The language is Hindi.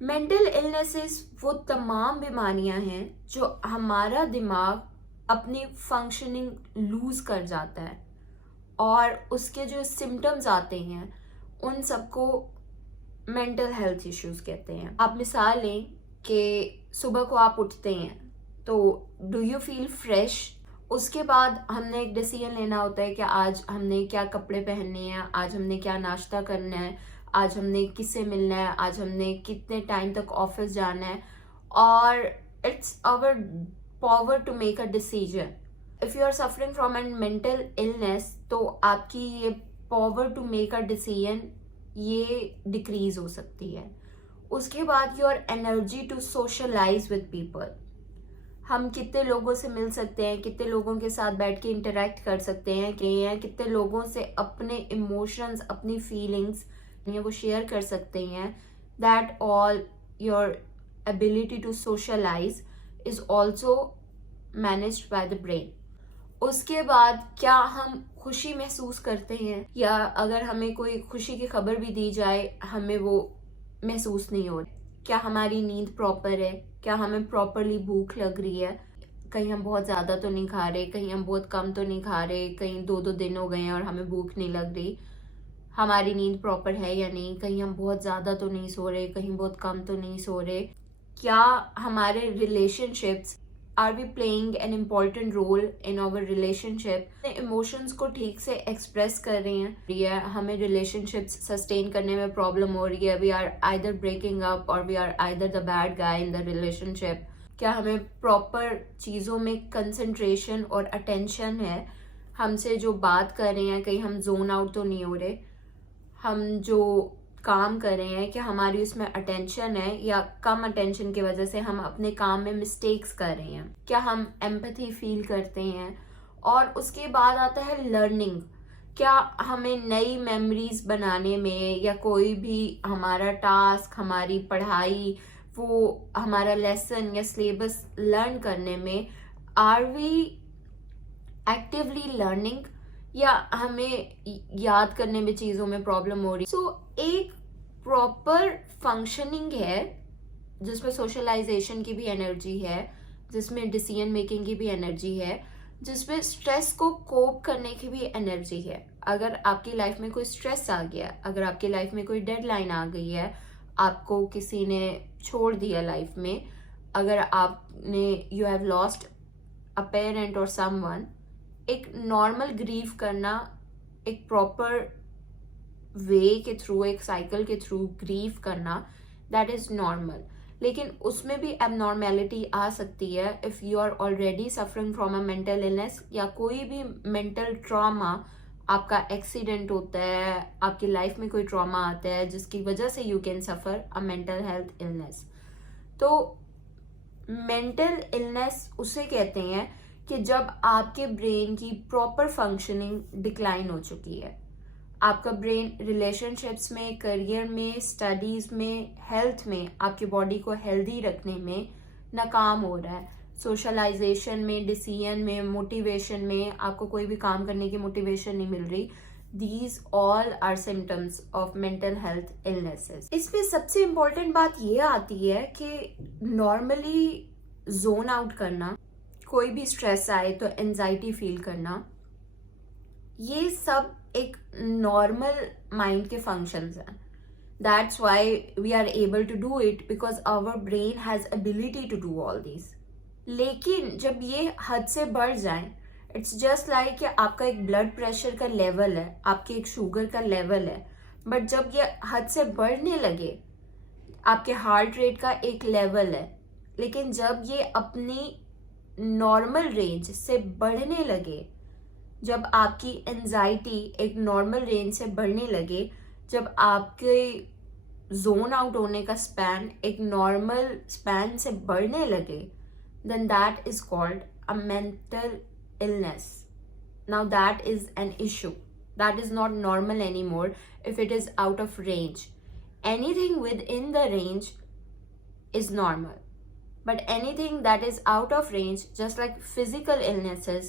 मेंटल इलनेसेस वो तमाम बीमारियां हैं जो हमारा दिमाग अपनी फंक्शनिंग लूज कर जाता है और उसके जो सिम्टम्स आते हैं उन सबको मेंटल हेल्थ इश्यूज कहते हैं। आप मिसाल लें कि सुबह को आप उठते हैं तो डू यू फील फ्रेश। उसके बाद हमने एक डिसीजन लेना होता है कि आज हमने क्या कपड़े पहनने हैं, आज हमने क्या नाश्ता करना है, आज हमने किससे मिलना है, आज हमने कितने टाइम तक ऑफिस जाना है। और it's our power to make a decision. If you are suffering from an mental illness तो आपकी ये power to make a decision ये डिक्रीज हो सकती है। उसके बाद your energy to socialise with people. हम कितने लोगों से मिल सकते हैं, कितने लोगों के साथ बैठ के इंटरेक्ट कर सकते हैं, कितने लोगों से अपने इमोशंस, अपनी फीलिंग्स वो शेयर कर सकते हैं। That all your ability to socialise is also managed by the brain. उसके बाद क्या हम खुशी महसूस करते हैं, या अगर हमें कोई खुशी की खबर भी दी जाए हमें वो महसूस नहीं हो रही। क्या हमारी नींद प्रॉपर है, क्या हमें प्रॉपरली भूख लग रही है, कहीं हम बहुत ज़्यादा तो नहीं खा रहे, कहीं हम बहुत कम तो नहीं खा रहे, कहीं 2-2 दिन हो गए हैं और हमें भूख नहीं लग रही। हमारी नींद प्रॉपर है या नहीं, कहीं हम बहुत ज़्यादा तो नहीं सो रहे, कहीं बहुत कम तो नहीं सो रहे। क्या हमारे relationships, are we playing an important role in our relationship. Emotions को ठीक से एक्सप्रेस कर रहे हैं या हमें रिलेशनशिप्स सस्टेन करने में प्रॉब्लम हो रही है। We are either breaking up or we are either the bad guy in the relationship. क्या हमें प्रॉपर चीज़ों में कंसंट्रेशन और अटेंशन है, हमसे जो बात कर रहे हैं कहीं हम जोन आउट तो नहीं हो रहे, हम जो काम कर रहे हैं कि हमारी उसमें अटेंशन है, या कम अटेंशन की वजह से हम अपने काम में मिस्टेक्स कर रहे हैं, क्या हम एम्पैथी फील करते हैं। और उसके बाद आता है लर्निंग। क्या हमें नई मेमोरीज बनाने में या कोई भी हमारा टास्क, हमारी पढ़ाई, वो हमारा लेसन या सिलेबस लर्न करने में आर वी एक्टिवली लर्निंग, या हमें याद करने में चीज़ों में प्रॉब्लम हो रही। सो एक प्रॉपर फंक्शनिंग है जिसमें सोशलाइजेशन की भी एनर्जी है, जिसमें डिसीजन मेकिंग की भी एनर्जी है, जिसमें स्ट्रेस को कोप करने की भी एनर्जी है। अगर आपकी लाइफ में कोई स्ट्रेस आ गया, अगर आपकी लाइफ में कोई डेडलाइन आ गई है, आपको किसी ने छोड़ दिया लाइफ में, अगर आपने you have lost a parent और समवन, एक नॉर्मल ग्रीव करना, एक प्रॉपर वे के थ्रू, एक साइकिल के थ्रू ग्रीव करना, दैट इज नॉर्मल। लेकिन उसमें भी एबनॉर्मेलिटी आ सकती है if you are already suffering from a mental illness, या कोई भी मेंटल ट्रॉमा, आपका एक्सीडेंट होता है, आपकी लाइफ में कोई ट्रॉमा आता है जिसकी वजह से you can suffer a mental health illness. तो मेंटल इलनेस उसे कहते हैं कि जब आपके ब्रेन की प्रॉपर फंक्शनिंग डिक्लाइन हो चुकी है, आपका ब्रेन रिलेशनशिप्स में, करियर में, स्टडीज में, हेल्थ में, आपकी बॉडी को हेल्दी रखने में नाकाम हो रहा है, सोशलाइजेशन में, डिसीजन में, मोटिवेशन में, आपको कोई भी काम करने की मोटिवेशन नहीं मिल रही। These all are symptoms of mental health illnesses. इसमें सबसे इम्पोर्टेंट बात ये आती है कि नॉर्मली जोन आउट करना, कोई भी स्ट्रेस आए तो एंजाइटी फील करना, ये सब एक नॉर्मल माइंड के फंक्शंस हैं। That's why we are able to do it because our brain has ability to do all this. लेकिन जब ये हद से बढ़ जाए, इट्स जस्ट लाइक कि आपका एक ब्लड प्रेशर का लेवल है, आपके एक शुगर का लेवल है, बट जब ये हद से बढ़ने लगे, आपके हार्ट रेट का एक लेवल है, लेकिन जब ये अपनी नॉर्मल रेंज से बढ़ने लगे, जब आपकी एंजाइटी एक नॉर्मल रेंज से बढ़ने लगे, जब आपके जोन आउट होने का स्पैन एक नॉर्मल स्पैन से बढ़ने लगे, then that is called a mental illness. Now that is an issue. That is not normal anymore if it is out of range. Anything within the range is normal. But anything that is out of range, just like physical illnesses,